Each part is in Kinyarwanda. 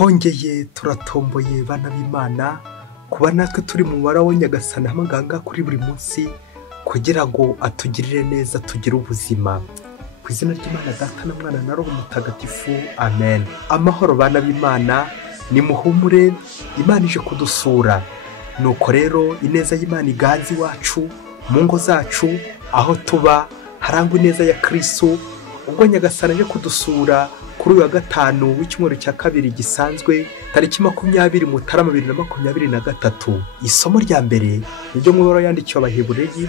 twongeye turatomboye bana b'Imana kuba natwe turi mu mubare wa Nyagasani amaganga kuri buri munsi kugira ngo atugirire neza tugire ubuzima. Ku izina ry'Imana Data na Mwana na Roho Mutagatifu, amen. Amahoro bana b'Imana, ni muhumure, Imana ije kudusura. Nuko rero ineza y'Imana iganze iwacu mu ngo zacu, aho tuba harangwa ineza ya Kristo. Ubwo Nyagasani aje kudusura kuri uyu wa gatanu w'icyumweru cya kabiri gisanzwe tariki 20 Mutarama 2023. Isomo rya mbere niryo mu baro yandikiwe Abahebureyi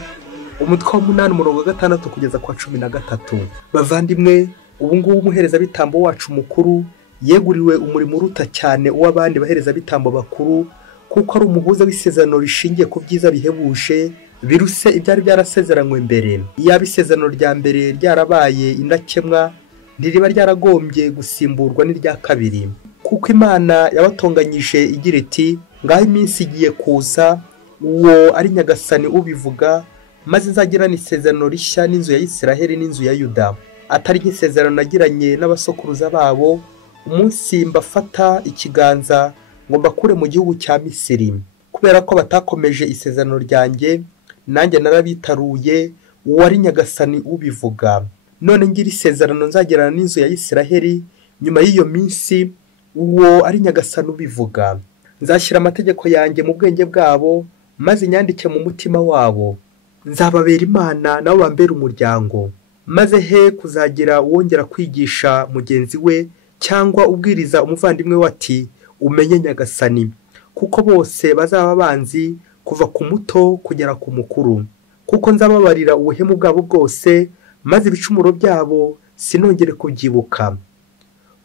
umutwe wa 8 umurongo wa 6 kugeza kwa 13. Bavandimwe, ubu ngubu umuhereza bitambo wacu mukuru yeguriwe umurimo uruta cyane uw'abandi bahereza bitambo bakuru, kuko ari umuhuza w'isezerano rishingiye ku byiza bihebuje biruse ibyari byarasezeranywe mbere. Iyaba isezerano rya mbere ryarabaye indakemwa, ntiriba ryaragombye gusimburwa n'irya kabiri, kuko Imana yabatonganyije igira iti, ngaho iminsi igiye kuza, uwo ari Nyagasani ubivuga, maze nzagirana isezerano rishya n'inzu ya Isiraheli n'inzu ya Yuda, atari nk'isezerano nagiranye n'abasokuruza babo umunsi mbafata ikiganza ngo mbakure mu gihugu cya Misiri. Kubera ko batakomeje isezerano ryanjye, nanjye narabitaruye, uwo ari Nyagasani ubivuga. None ngira isezerano nzagirana n'inzu ya Isiraheli nyuma y'iyo minsi, uwo ari Nyagasani ubivuga. Nzashyira amategeko yanjye mu bwenge bwabo, maze nyandike mu mutima wabo. Nzababera Imana nabo bambera umuryango, maze he kuzagira uwongera kwigisha mugenzi we cyangwa ubwiriza umuvandimwe we ati, umenye Nyagasani, kuko bose bazaba banzi kuva ku muto kugera ku mukuru. Kuko nzababarira ubuhemu bwabo bwose, maze ibicumuro byabo sinongere kubyibuka.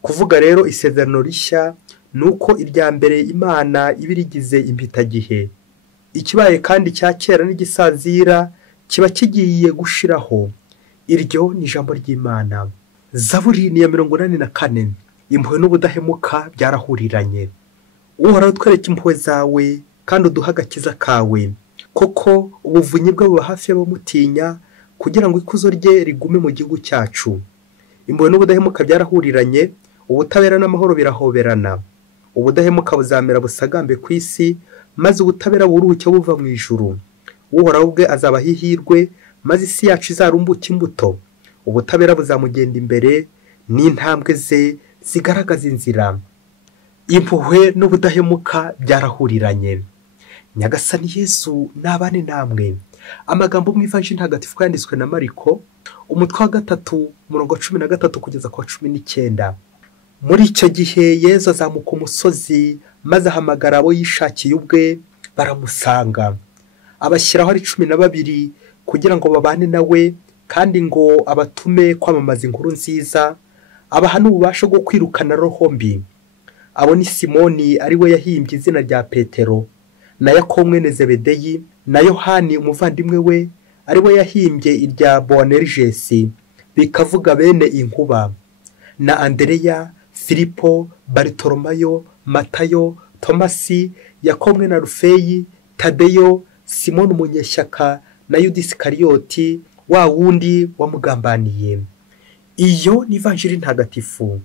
Kuvuga rero isezerano rishya nuko irya mbere Imana ibirigize impitagihe. Ikibaye kandi cya kera n'igisazira kiba kigiye gushiraho. Iryo ni ijambo ry'Imana. Zaburi ni ya 84. Impuhwe n'ubudahemuka byarahuriranye. Uhoraho twereke impuhwe zawe kandi uduha agakiza kawe, koko ubuvunyi bwe buba hafi y'abamutinya, kugira ngo ikuzo rye rigume mu gihugu cyacu. Impuhwe n'ubudahemuka byarahuriranye, ubutabera n'amahoro birahoberana. Ubudahemuka buzamera busagambe ku isi, maze ubutabera buruhuke buva mu ijuru. Uhoraho ubwe azaba hihirwe, maze isi yacu izarumbuke imbuto. Ubutabera buzamugenda imbere, n'intambwe ze zigaragaza inzira. Impuhwe n'ubudahemuka byarahuriranye. Nyagasani Yesu nabane namwe. Amagambo mu Ivanjili ntagatifu yanditswe na Mariko umutwe wa 3 umurongo 13 kugeza kwa 19. Muri icyo gihe Yesu azamuka umusozi, maze ahamagara abo yishakiye ubwe, baramusanga. Abashyiraho ari 12 kugira ngo babane nawe, kandi ngo abatume kwamamaza inkuru nziza, abaha n'ububasha bwo kwirukana roho mbi. Abo ni Simoni ari we yahimbye izina rya Petero, na Yakobo mwene Zebedeyi, na Yohani umuvandimwe we ari we yahimbye irya Boanerigesi, bikavuga bene inkuba, na Andereya, Filipo, Bartolomayo, Matayo, Tomasi, Yakobo mwene Rufeyi, Tadeyo, Simoni umunyeshyaka, na Yuda Isikariyoti wa wundi wamugambaniye. Iyo ni Ivanjili ntagatifu.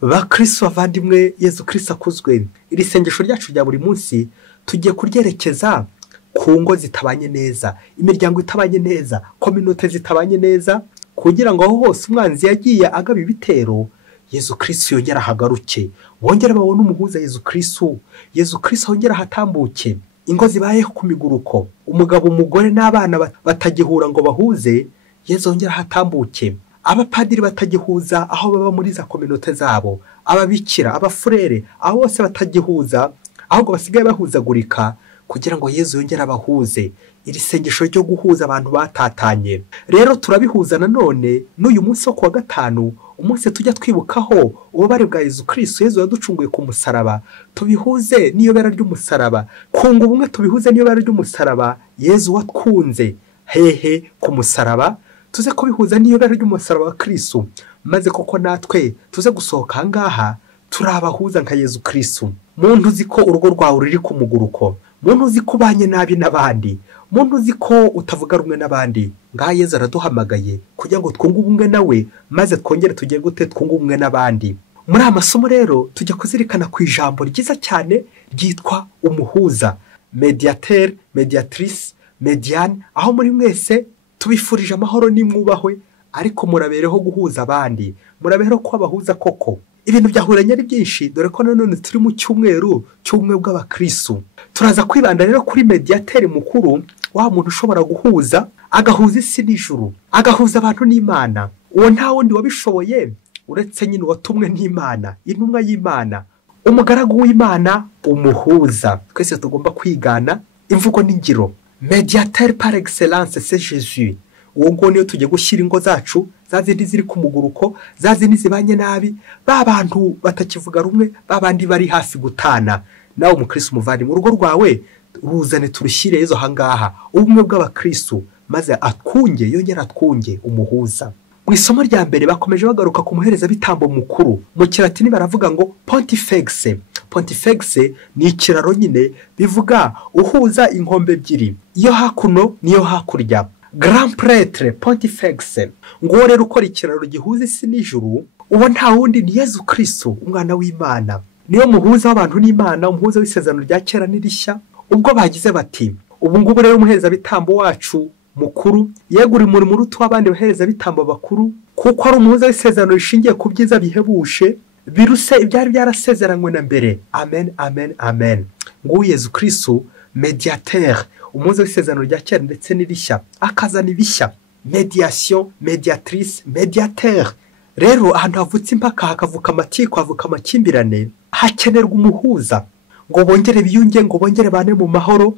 Ba Kristo bavandimwe, Yesu Kristo akuzwe. Iri sengesho ryacu rya buri munsi tugiye kuryerekeza ku ngo zitabanye neza, imiryango itabanye neza, community zitabanye neza, kugira ngo aho hose umwanzi yagiye agaba ibitero, Yesu Kristo yongera hagaruke, wongera babone umuhuza Yesu Kristo. Yesu Kristo yongera hatambuke. Ingo zibayeho ku miguruko, umugabo umugore n'abana batagihura ngo bahuze, Yesu yongera hatambuke. Abapadiri batagihuza aho baba muri za community zabo, ababikira, abafurere, aho bose batagihuza, ahubwo basigaye bahuzagurika, kugira ngo Yesu yongera abahuze. Iri sengesho ryo guhuza abantu batatanye rero turabihuza nanone n'uyu munsi wo kuwa gatanu, umunsi tujya twibukaho ububabare bwa Yesu Kristo. Yesu yaducunguye ku musaraba, tubihuze n'iyo bara ry'umusaraba. Kunga ubumwe tubihuze n'iyo bara ry'umusaraba Yesu watwunze hehe ku musaraba, tuze kubihuza n'iyo bara ry'umusaraba wa Kristo, maze koko natwe tuze gusohoka ngaha turabahuza nka Yesu Kristo. Muntu uzi ko urugo rwawe ruri ku muguruko, muntu uzi ko ubanye nabi n'abandi, muntu uzi ko utavuga rumwe n'abandi, ngaha Yesu araduhamagaye kugira ngo twunge ubumwe nawe, maze twongere tugire gute twunge ubumwe n'abandi. muri aya masomo rero tujya kuzirikana ku ijambo ryiza cyane ryitwa umuhuza, mediateur, mediatrice, mediane, aho muri mwese tubifurije amahoro n'imwubahwe, ariko murabereho guhuza abandi, murabereho ko abahuza koko. Ibintu byahuranye ari byinshi, dore ko nanone turi mu cyumweru cy'ubumwe bw'abakristo. Turaza kwibanda rero kuri mediateur mukuru, wa muntu ushobora guhuza, agahuza isi n'ijuru, agahuza abantu n'Imana. Uwo nta wundi wabishoboye uretse nyine watumwe n'Imana, intumwa y'Imana, umugaragu w'Imana, umuhuza. Twese tugomba kwigana imvugo n'ingiro. Mediateur par excellence c'est Jésus. Uwo ngo niyo tujye gushyira ingo zacu, za zindi ziri ku muguruko, za zindi zibanye nabi, ba bantu batakivuga rumwe, ba bandi bari hafi gutana. Nawe umukristo muvandi mu rugo rwawe ruzane turushyire Yezu hangaha, ubumwe bw'abakristo, maze atwunge, yongera atwunge, umuhuza. Mu isomo rya mbere bakomeje bagaruka ku muhereza bitambo mukuru. Mu kilatini baravuga ngo pontifex. Pontifex ni ikiraro nyine, bivuga uhuza inkombe ebyiri, iyo hakuno niyo hakurya. Grand prêtre pontifex, ngo rero ukora ikiraro gihuza isi n'ijuru, uwo nta wundi ni Yezu Kristo, umwana w'Imana. Niyo muhuza w'abantu n'Imana, umuhuza w'isezerano rya kera n'irishya. Ubwo bagize bati, ubu ngubu rero umuhereza bitambo wacu mukuru yegura umurimo uruta w'abandi bahereza bitambo bakuru, kuko ari umuhuza w'isezerano rishingiye ku byiza bihebushe biruse ibyari byarasezeranywe na mbere. Amen, amen, amen. Ngo Yezu Kristo mediateur, umuhuza w'isezerano rya kera ndetse n'irishya, akazana ibishya. Mediation, mediatrice, mediateur. Rero ahantu havutse impaka, hakavuka amatiko, havuka amakimbirane, hakenerwa umuhuza ngo bongere biyunge, ngo bongere bane mu mahoro.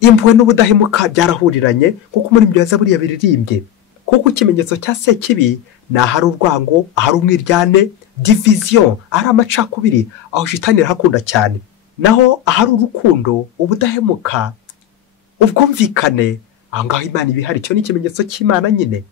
Impuhwe n'ubudahemuka byarahuriranye, kuko muri mbyoza buriya biririmbye. Kuko ikimenyetso cya sekibi ni ahari urwango, ahari umwiryane, division, ahari amacakubiri, aho shitani irahakunda cyane. Naho ahari urukundo, ubudahemuka, ubwumvikane, aho ngaho Imana ibihari. Icyo ni ikimenyetso cy'Imana nyine.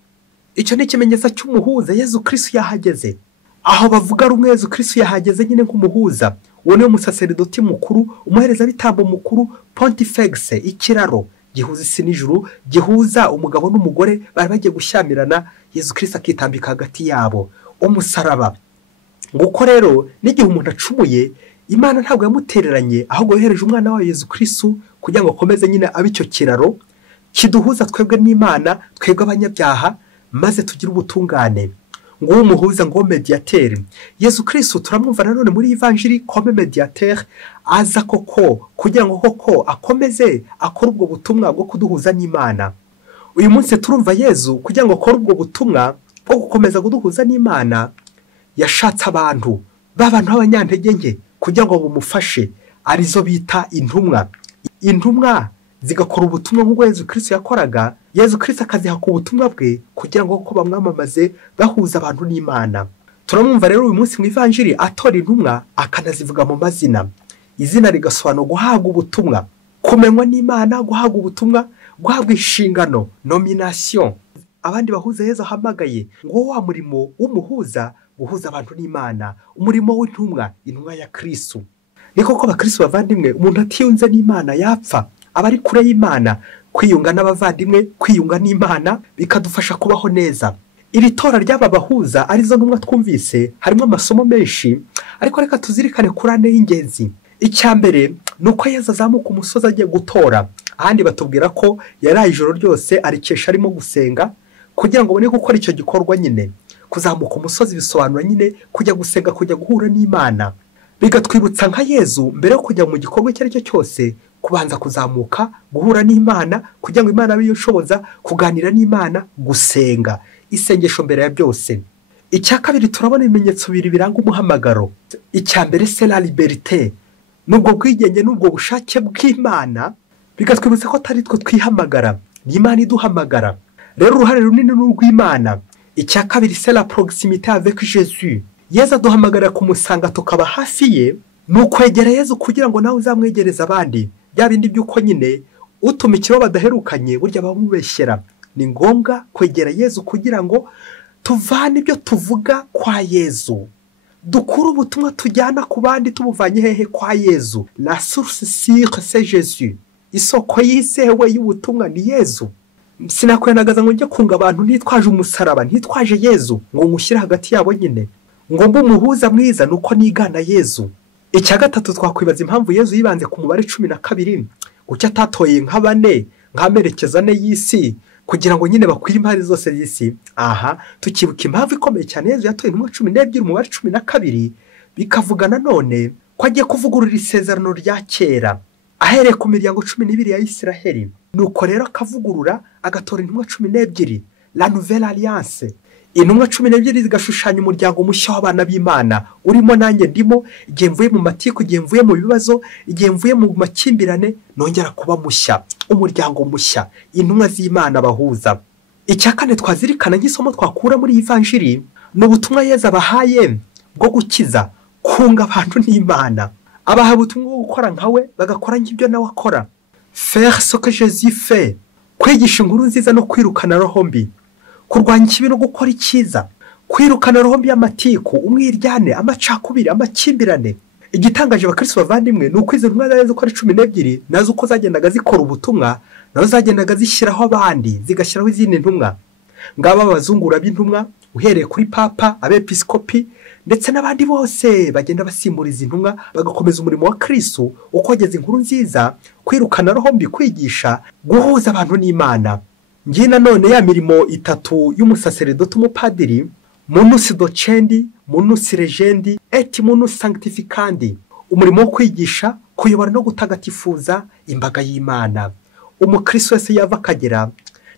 Icyo ni ikimenyetso cy'umuhuza. Yezu Kristo yahageze. Aho bavuga rumwe, Yezu Kristo yahageze nyine nk'umuhuza. Uwo niwe musaserdoti mukuru, umuhereza bitambo mukuru, pontifex, ikiraro gihuza isi n'ijuru, gihuza umugabo n'umugore bari bagiye gushyamirana, Yezu Kristo akitambika hagati yabo. Umusaraba, nguko rero n'igihe umuntu acumuye, Imana ntabwo yamutereranye, ahubwo yohereje umwana wayo Yezu Kristo kugira ngo akomeze nyine abe icyo kiraro kiduhuza twebwe n'Imana, twebwe abanyabyaha, maze tugire ubutungane. Ngo umuhuza, ngo mediateur. Yezu Kristo turamwumva nanone muri evanjiri comme mediateur, aza koko kugira ngo koko akomeze akora ubwo butumwa bwo kuduhuza n'Imana. Uyu munsi turumva Yezu kugira ngo akore ubwo butumwa bwo gukomeza kuduhuza n'Imana, yashatse abantu b'abantu b'abanyantege nke kugira ngo bumufashe, arizo bita intumwa. Intumwa zigakora ubutumwa nk'ubwo Yezu Kristo yakoraga. Yezu Kristo akaziha ku butumwa bwe kugira ngo ko bamwamamaze bahuza abantu n'Imana. Turamwumva rero uyu munsi mu evanjiri atora intumwa, akanazivuga mu mazina. Izina rigasobanura guhabwa ubutumwa, kumenywa n'Imana, guhabwa ubutumwa, guhabwa inshingano, nomination. Abandi bahuza Yezu ahamagaye, ngo wa murimo w'umuhuza, guhuza abantu n'Imana, umurimo w'intumwa, intumwa ya Kristo. Ni koko abakristo bavandimwe, umuntu atiyunze n'Imana yapfa, aba ari kure y'Imana. Kwiyunga n'abavandimwe, kwiyunga n'Imana bikadufasha kubaho neza. Iri tora ry'aba bahuza arizo ntumwa twumvise, harimo amasomo menshi, ariko reka tuzirikane kuri ane y'ingenzi. Icya mbere ni uko Yezu azamuka umusozi agiye gutora. Ahandi batubwira ko yaraye ijoro ryose arikesha arimo gusenga, kugira ngo abone gukora icyo gikorwa nyine. Kuzamuka umusozi bisobanura nyine kujya gusenga, kujya guhura n'Imana. Bigatwibutsa nka Yezu mbere yo kujya mu gikorwa icyo ari cyo cyose, kubanza kuzamuka, guhura n'Imana, kugira ngo Imana abe yoshoboza kuganira n'Imana, gusenga, isengesho mbere ya byose. Icya kabiri turabona ibimenyetso bibiri biranga umuhamagaro. Icya mbere c'est la liberté, nubwo bwigenge n'ubwo bushake bw'Imana, bigatwibutsa ko atari twe twihamagara, ni Imana iduhamagara. Rero uruhare runini n'urw'Imana. Icya kabiri c'est la proximité avec Jésus. Yezu aduhamagara kumusanga tukaba hafi ye, ni ukwegera Yezu kugira ngo nawe uzamwegereza abandi. Bya bindi by'uko nyine utuma ikibo badaherukanye burya bamubeshyera. Ni ngombwa kwegera Yezu kugira ngo tuvane ibyo tuvuga kwa Yezu, dukura ubutumwa tujyana ku bandi tubuvanye hehe? Kwa Yezu. La source sûre c'est Jésus. Isoko yizewe y'ubutumwa ni Yezu. Sinakwenagaza ngo njye kunga abantu ntitwaje umusaraba, ntitwaje Yezu ngo ngushyire hagati yabo nyine. ngo mbe umuhuza mwiza nuko nigana Yezu. Icya gatatu twakwibaza impamvu Yezu yibanze ku mubare 12 gucyo atatoye nka 4 nk'amerekeza ane y'isi kugira ngo nyine bakwire impande zose y'isi. Aha tukibuka impamvu ikomeye cyane Yezu yatoye intumwa 12 umubare 12 bikavuga nanone ko agiye kuvugurura isezerano rya kera ahereye ku miryango 12 ya Isiraheli. Nuko rero akavugurura agatora intumwa 12, la nouvelle alliance. Intumwa 12 zigashushanya umuryango mushya w'abana b'Imana urimo nanjye ndimo, igihe mvuye mu matiko, igihe mvuye mu bibazo, igihe mvuye mu makimbirane nongera kuba mushya, umuryango mushya, intumwa z'Imana bahuza. Icya kane twazirikana nk'isomo twakura muri Evanjiri ni ubutumwa Yezu abahaye bwo gukiza, kunga abantu n'Imana. Abaha ubutumwa bwo gukora nkawe bagakora nk'ibyo nawe akora, faire ce que Jésus fait, kwigisha inkuru nziza no kwirukana roho mbi, kurwanya ikibi no gukora icyiza, kwirukana roho mbi y'amatiku, umwiryane, amacakubiri, amakimbirane. Igitangaje abakristo bavandimwe ni uko izo ntumwa zari zikora 12 nazo uko zagendaga zikora ubutumwa nazo zagendaga zishyiraho abandi, zigashyiraho izindi ntumwa. Ngaba abazungura b'intumwa uhereye kuri papa, abepiskopi ndetse n'abandi bose bagenda basimburiza intumwa bagakomeza umurimo wa Kristo ukogeza inkuru nziza, kwirukana roho mbi, kwigisha, guhuza abantu n'Imana. Ngiye nanone ya mirimo itatu y'umusaseredoti umupadiri, munsi docendi, munsi regendi, et munsi sanctificandi, umurimo wo kwigisha, kuyobora no gutagatifuza imbaga y'Imana. Umukristo wese yava akagera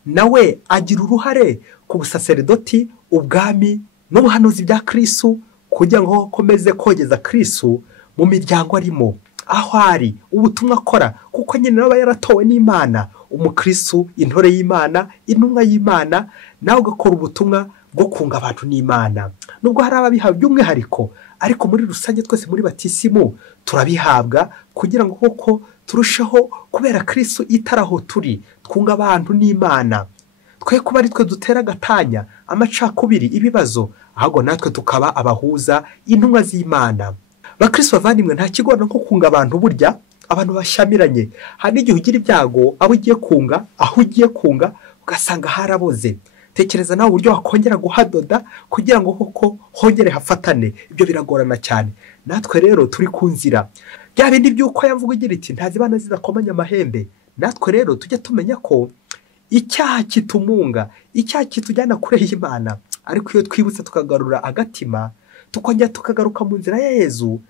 nawe agira uruhare ku busaseredoti, ubwami n'ubuhanuzi bya Kristo kugira ngo akomeze kogeza Kristo mu miryango arimo, aho ari, ubutumwa akora, kuko nyine nawe yaratowe n'Imana. Umukristo, intore y'Imana, intumwa y'Imana, nawe ugakora ubutumwa bwo kunga abantu n'Imana. Nubwo hari ababihawe by'umwihariko, ariko muri rusange twese muri batisimu turabihabwa kugira ngo koko turusheho kubera Kristo itaraho turi, twunga abantu n'Imana. Twe kuba ari twe dutera gatanya, amacakubiri, ibibazo, ahubwo natwe tukaba abahuza, intumwa z'Imana. Bakristo bavandimwe, nta kigorana nko kunga abantu. Burya abantu bashamiranye, hari igihe ugira ibyago abo ugiye kunga, aho ugiye kunga ugasanga haraboze. Tekereza nawe uburyo wakongera guhadoda kugira ngo koko hongere hafatane. Ibyo biragorana cyane. Natwe rero turi ku nzira bya bindi by'uko yavuga igira iti ntazibana zidakomanya amahembe. Natwe rero tujye tumenya ko icyaha kitumunga, icyaha kitujyana kure y'Imana, ariko iyo twibutse tukagarura agatima, tukongera tukagaruka mu nzira ya Yezu,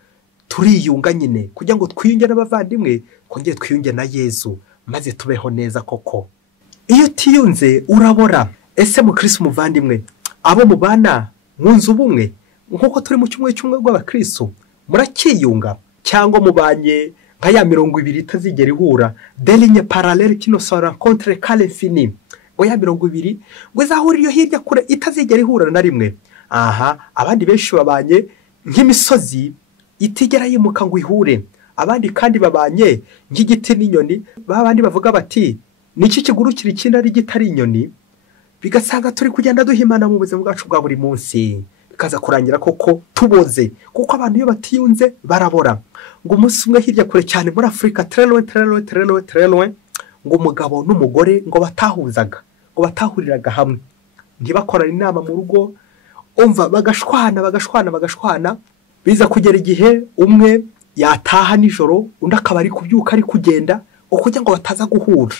turiyunga nyine kugira ngo twiyunge n'abavandimwe, kongera twiyunge na Yezu maze tubeho neza koko. Iyo utiyunze urabora. Ese mukristo muvandimwe, abo mubana mu nzu bumwe nkuko turi mu cyumwe rw'abakristo, murakiyunga cyangwa mubanye nka ya 20 itazigera ihura, des lignes parallèles qui ne se rencontrent qu'à l'infini, ngo ya 20 ngo izahura iyo hirya kure itazigera ihura na rimwe. Aha abandi benshi babanye nk'imisozi itigera yimuka ngo ihure, abandi kandi babanye nk'igiti n'inyoni. Babandi bavuga bati niki kigurukira ikindi ari gitari inyoni, bigasanga turi kugenda duhimana mu buzima bwacu bwa buri munsi, bikaza kurangira koko tuboze, kuko abantu iyo batiyunze barabora. Ngo umunsi umwe hirya kure cyane muri Afrika, très loin, ngo umugabo n'umugore ngo batahuzaga, ngo batahuriraga hamwe, ntibakorana inama mu rugo, umva bagashwana. Biza kugera igihe umwe yataha nijoro, undi akaba ari kubyuka ari kugenda, kugira ngo bataza guhura,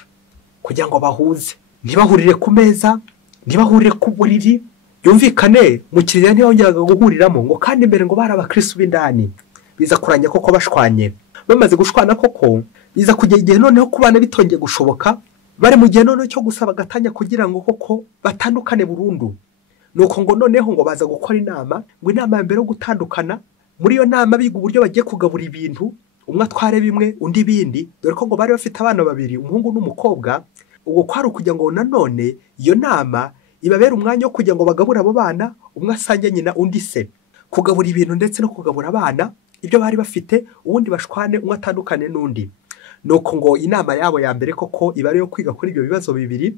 kugira ngo bahuze, ntibahurire ku meza, ntibahurire ku buriri, yumvikane mu kiriya ntiyongeraga guhuriramo. Ngo kandi mbere ngo bari abakristo b'indani. Biza kuranya koko bashwanye. Bamaze gushwana koko, biza kugera igihe noneho kubana bitongeye gushoboka, bari mu gihe noneho cyo gusaba gatanya kugira ngo koko batandukane burundu. Nuko ngo noneho ngo baza gukora inama, ngo inama mbere yo gutandukana. Muri iyo nama biga uburyo bagiye kugabura ibintu, umwe atware bimwe undi bindi, dore ko ngo bari bafite abana babiri, umuhungu n'umukobwa. Ubwo kwari kugira ngo nanone iyo nama ibabera umwanya wo kugira ngo bagabura abo bana, umwe asange nyina undi se, kugabura ibintu ndetse no kugabura abana ibyo bari bafite, ubundi bashwane, umwe atandukane n'undi. Nuko ngo inama yabo ya mbere koko ibare yo kwiga kuri ibyo bibazo bibiri,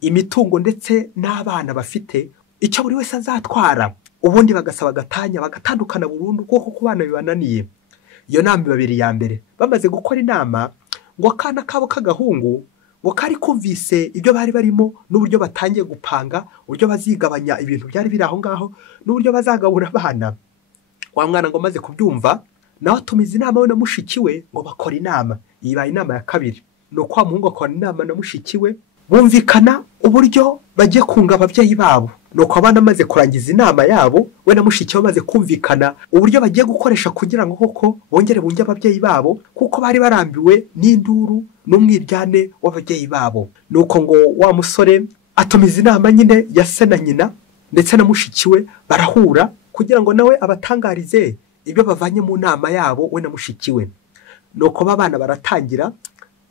imitungo ndetse n'abana bafite, icyo buri wese azatwara, ubundi bagasaba gatanya, bagatandukana burundu kuko ku bana bibananiye. Iyo nama babiri ya mbere bamaze gukora inama, ngo akana kabo k'agahungu ngo kari kumvise ibyo bari barimo n'uburyo batangiye gupanga uburyo bazigabanya ibintu byari biri aho ngaho n'uburyo bazagabura abana. Wa mwana ngo amaze kubyumva nawe atumiza inama we na mushiki we ngo bakora inama. Ibaye inama ya kabiri. Nuko wa muhungu akora inama na mushiki we bumvikana uburyo bagiye kunga ababyeyi babo. Nuko abana amaze kurangiza inama yabo we na mushiki we bamaze kumvikana uburyo bagiye gukoresha kugira ngo koko bongere bunge ababyeyi babo kuko bari barambiwe n'induru n'umwiryane w'ababyeyi babo. Nuko ngo wa musore atumiza inama nyine ya se na nyina ndetse na mushiki we barahura kugira ngo nawe abatangarize ibyo bavanye mu nama yabo we na mushiki we. Nuko babana baratangira,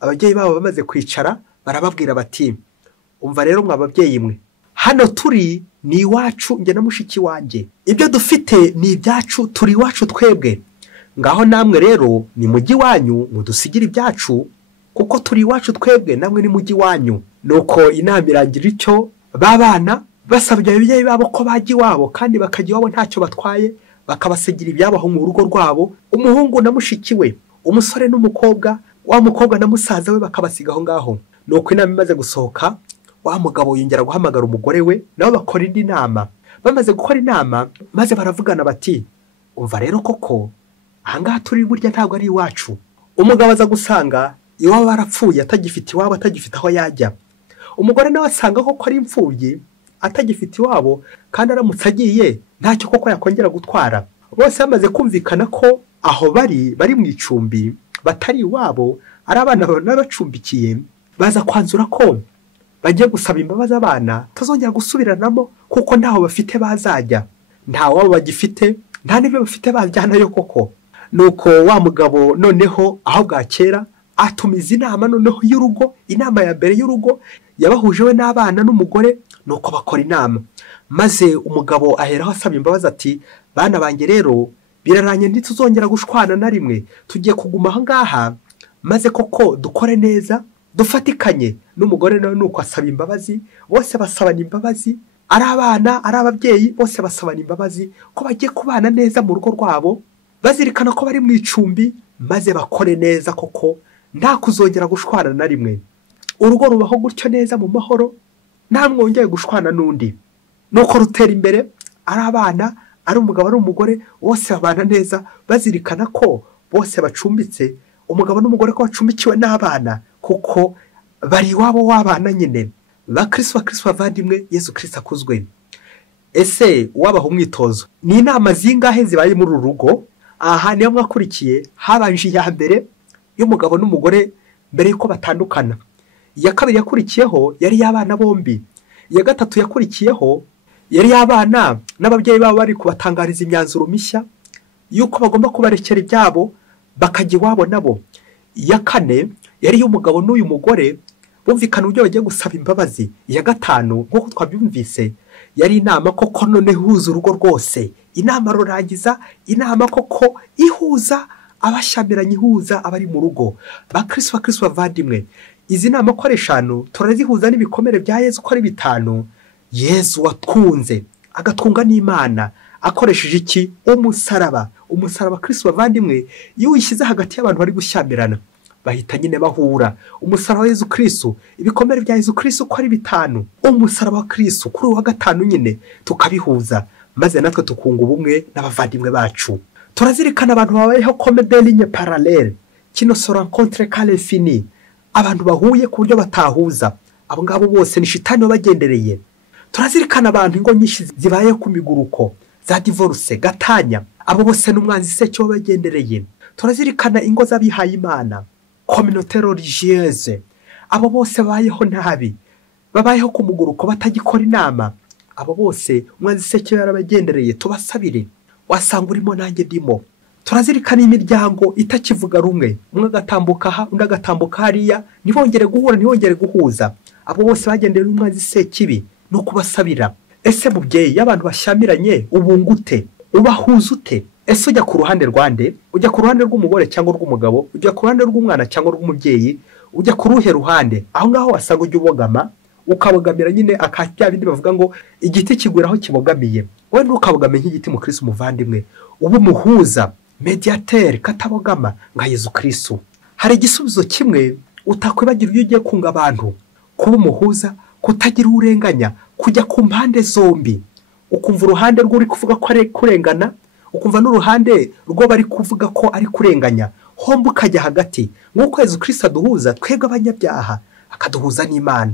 ababyeyi babo bamaze kwicara barababwira bati umva rero mwa babyeyi mwe, hano turi ni iwacu njye na mushiki wanjye, ibyo dufite ni ibyacu, turi iwacu twebwe, ngaho namwe rero ni mujyi wanyu mudusigire ibyacu kuko turi iwacu twebwe namwe ni mujyi wanyu. Nuko inama irangira icyo, babana basabye ababyeyi babo ko bajya iwabo kandi bakajya iwabo ntacyo batwaye, bakabasigira ibyabaho mu rugo rwabo, umuhungu na mushiki we, umusore n'umukobwa, wa mukobwa na musaza we bakabasiga aho ngaho. Nuko inama imaze gusohoka, wa mugabo yongera guhamagara umugore we nabo bakora indi nama. Bamaze gukora inama maze baravugana bati umva rero koko ahangaha turi burya ntabwo ari iwacu. Umugabo aza gusanga iwabo barapfuye atagifite iwabo, atagifite aho yajya. Umugore nawe asanga koko ari imfubyi atagifite iwabo kandi aramutse agiye ntacyo koko yakongera gutwara. Bose bamaze kumvikana ko aho bari mu icumbi batari iwabo, ari abana n'abacumbikiye, baza kwanzura ko bagiye gusaba imbabazi abana tuzongera gusubiranamo kuko ntaho bafite bazajya, nta wabo bagifite, nta n'ibyo bafite bajyanayo koko. Nuko wa mugabo noneho aho bwakera atumiza inama noneho y'urugo, inama ya mbere y'urugo yabahuje we n'abana n'umugore. Nuko bakora inama maze umugabo aheraho asaba imbabazi ati bana banjye rero biraranye ntituzongera gushwana na rimwe, tugiye kuguma aha ngaha maze koko dukore neza dufatikanye. N'umugore nawe nuko asaba imbabazi, bose basabana imbabazi, ari abana ari ababyeyi bose basabana imbabazi ko bagiye kubana neza mu rugo rwabo, bazirikana ko bari mu icumbi maze bakore neza koko nta kuzongera gushwana na rimwe. Urugo rubaho gutyo neza mu mahoro, nta mwongeye gushwana n'undi. Nuko rutera imbere, ari abana ari umugabo ari umugore bose babana neza, bazirikana ko bose bacumbitse, umugabo n'umugore ko bacumbikiwe n'abana kuko bari iwabo w'abana nyine. Bakristo bavandimwe, Yesu Kristo akuzwe. Ese wabaho umwitozo ni inama zingahe zibaye muri uru rugo? Aha niyo mwakurikiye, habanje iya mbere y'umugabo n'umugore mbere yuko batandukana. Iya kabiri yakurikiyeho yari y'abana bombi. Iya gatatu yakurikiyeho yari y'abana n'ababyeyi babo bari kubatangariza imyanzuro mishya yuko bagomba kubarekera ibyabo bakajya iwabo nabo. Iya kane yari y'umugabo n'uyu mugore bumvikana uburyo bagiye gusaba imbabazi. Iya gatanu nk'uko twabyumvise yari inama koko none ihuza urugo rwose, inama rurangiza, inama koko ihuza abashyamiranye, ihuza abari mu rugo. Bakristo bavandimwe, izi nama ko ari eshanu turazihuza n'ibikomere bya Yesu ko ari bitanu. Yesu watwunze agatwunga n'Imana akoresheje iki? Umusaraba. Kristo bavandimwe iyo uyishyize hagati y'abantu bari gushyamirana bahita nyine bahura. Umusaraba wa Yesu Kristo, ibikomere bya Yesu Kristo ko ari bitanu, umusaraba wa Kristo kuri wa gatanu nyine tukabihuza maze natwe tukunga ubumwe n'abavandimwe bacu. Turazirikana abantu babayeho comme des lignes parallèles qui ne se rencontrent qu'à l'infini, abantu bahuye ku buryo batahuza. Abo ngabo bose ni shitani wabagendereye. Turazirikana abantu ingo nyinshi zibaye ku miguruko za divorce gatanya, abo bose n'umwanzi se cyo wabagendereye. Turazirikana ingo z'abihaye Imana, communauté religieuse, abo bose babayeho nabi, babayeho ku muguruko batagikora inama, abo bose umwanzi se cyo yarabagendereye. Tubasabire, wasanga urimo nanjye ndimo. Turazirikana imiryango itakivuga rumwe, umwe agatambuka aha undi agatambuka hariya, ntibongere guhura ntibongere guhuza. Abo bose bagendereye umwanzi se kibi, no kubasabira. Ese mubyeyi y'abantu bashyamiranye ubungute ubahuza ute? Ese ujya ku ruhande rwande? Ujya ku ruhande rw'umugore cyangwa rw'umugabo? Ujya ku ruhande rw'umwana cyangwa rw'umubyeyi? Ujya ku ruhe ruhande? Aho ngaho wasanga ujya ubogama, ukabogamira nyine akajya bindi bavuga ngo igiti kigwiraho kibogamiye. Wowe ntukabogame nk'igiti mu Kristo muvandimwe, ubu muhuza mediateur katabogama nka Yesu Kristo. Hari igisubizo kimwe utakwibagira iyo ugiye kunga abantu, kuba umuhuza, kutagira urenganya, kujya ku mpande zombi, ukumva uruhande rw'uri kuvuga ko ari kurengana, ukumva n'uruhande rwo bari kuvuga ko ari kurenganya, homba ukajya hagati. Nk'uko Yesu Kristo aduhuza twebwe abanyabyaha akaduhuza n'Imana,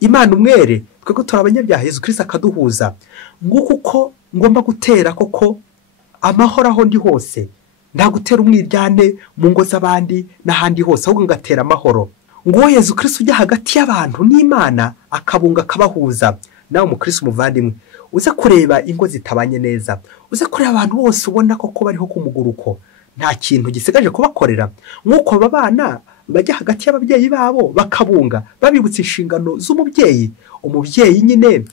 Imana umwere, twebwe turi abanyabyaha, Yesu Kristo akaduhuza. Nguko uko ngomba gutera koko amahoro aho ndi hose, nta gutera umwiryane mu ngo z'abandi n'ahandi hose, ahubwo ngatera amahoro. Ngo Yesu Kristo ujya hagati y'abantu n'Imana akabunga akabahuza. Nawe umukristo umuvandimwe, uze kureba ingo zitabanye neza, uze kureba abantu bose ubona koko bariho ku muguruko, nta kintu gisigaje kubakorera. Nk'uko aba bana bajya hagati y'ababyeyi babo bakabunga, babibutsa inshingano z'umubyeyi. Umubyeyi nyine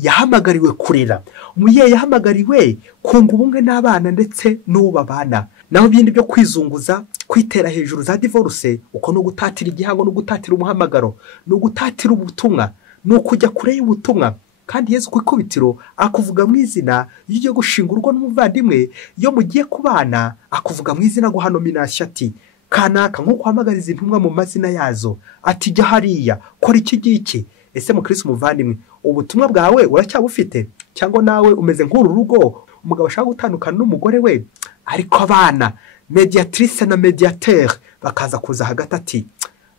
yahamagariwe kurera, umubyeyi yahamagariwe kunga ubumwe n'abana ndetse n'uwo babana. Naho ibindi byo kwizunguza, kwitera hejuru za divorce, uko no gutatira igihango, no gutatira umuhamagaro, no gutatira ubutumwa, no kujya kure y'ubutumwa. Kandi Yesu ku ikubitiro akuvuga mu izina, iyo ugiye gushinga urugo n'umuvandimwe, iyo mugiye kubana akuvuga mu izina guha nomination ati kanaka, nk'uko uhamagariza intumwa mu mazina yazo, ati jya hariya, kora iki giki. Ese mukristo umuvandimwe, ubutumwa bwawe uracyabufite? Cyangwa nawe umeze nk'uru rugo umugabo ashaka gutandukana n'umugore we, ariko abana mediatrice na mediateur bakaza kuza hagati ati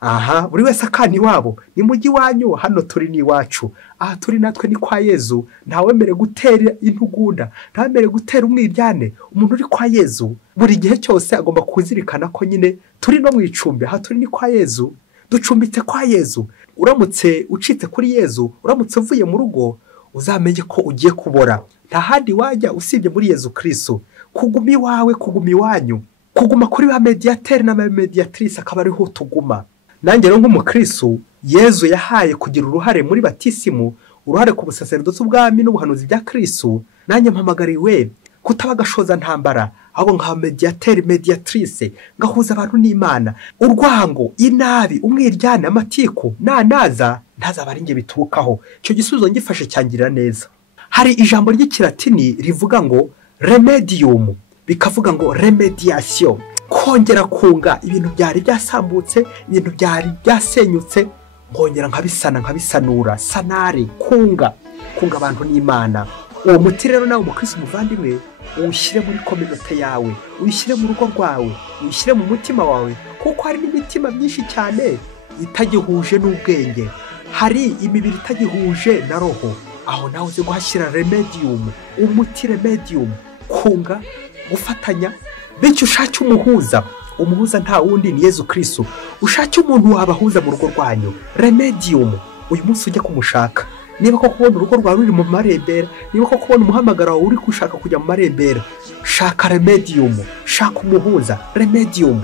aha, buri wese akani wabo, ni mugi wanyu, hano turi ni wacu, aha turi natwe ni kwa Yezu. Ntawemere gutera intugunda, ntawemere gutera umwiryane. Umuntu uri kwa Yezu buri gihe cyose agomba kuzirikana ko nyine turi no mu icumbi, aha turi ni kwa Yezu, ducumbitse kwa Yezu. Uramutse ucitse kuri Yezu, uramutse uvuye mu rugo, uzamenye ko ugiye kubora. Nta handi wajya usibye muri Yesu Kristo. Kuguma iwawe, kuguma iwanyu, kuguma kuri ba mediateur na mediatrice akaba ariho tuguma. Nanjye rero nk'umukristo, Yezu yahaye kugira uruhare muri batisimu, uruhare ku busaseridoti bw'ami n'ubuhanuzi bya Kristo. Nanjye mpamagariwe kutaba gashoza ntambara, ahubwo nka mediateur mediatrice, ngahuza abantu n'Imana. Urwango, inabi, umwiryane, amatiku naza ntazaba ari nge biturukaho. Cyo gisubizo ngifashe cyangirira neza. Hari ijambo ry'ikilatini rivuga ngo remedium, bikavuga ngo remediation, kongera kunga ibintu byari byasambutse, ibintu byari byasenyutse, nkongera nkabisanura, sanare, kunga abantu n'Imana. Uwo muti rero nawe umukristo umuvandimwe, uwushyire muri kominote yawe, uwushyire mu rugo rwawe, uwushyire mu mutima wawe, kuko hari n'imitima myinshi cyane itagihuje n'ubwenge, hari imibiri itagihuje na roho. Aho nawe uze guhashyira remedium, umuti remedium, kunga, gufatanya. Bityo ushake umuhuza. Umuhuza nta wundi ni Yesu Kristo. Ushake umuntu wabahuza mu rugo rwanyu, remedium. Uyu munsi ujya kumushaka. Niba ko kubona urugo rwawe ruri mu marembera, niba ko kubona umuhamagaro wawe uri gushaka kujya mu marembera, shaka remedium, shaka umuhuza, remedium.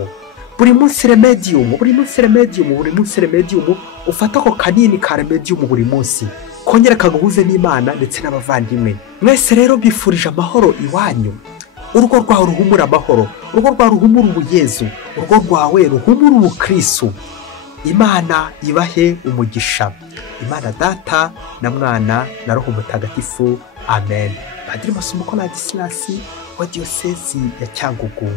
Buri munsi remedium, buri munsi remedium, buri munsi remedium. Ufata ko kanini ka remedium buri munsi, kongera kaguhuze n'Imana ndetse n'abavandimwe. Mwese rero bifurije amahoro iwanyu. Urugo rwawe ruhumura amahoro, urugo rwawe ruhumura ubuyezu, urugo rwawe ruhumura ubukristo. Imana ibahe umugisha. Imana Data na Mwana na Roho Mutagatifu. Amen. Padiri Masumuko na Disilasi wa Diyosezi ya Cyangugu.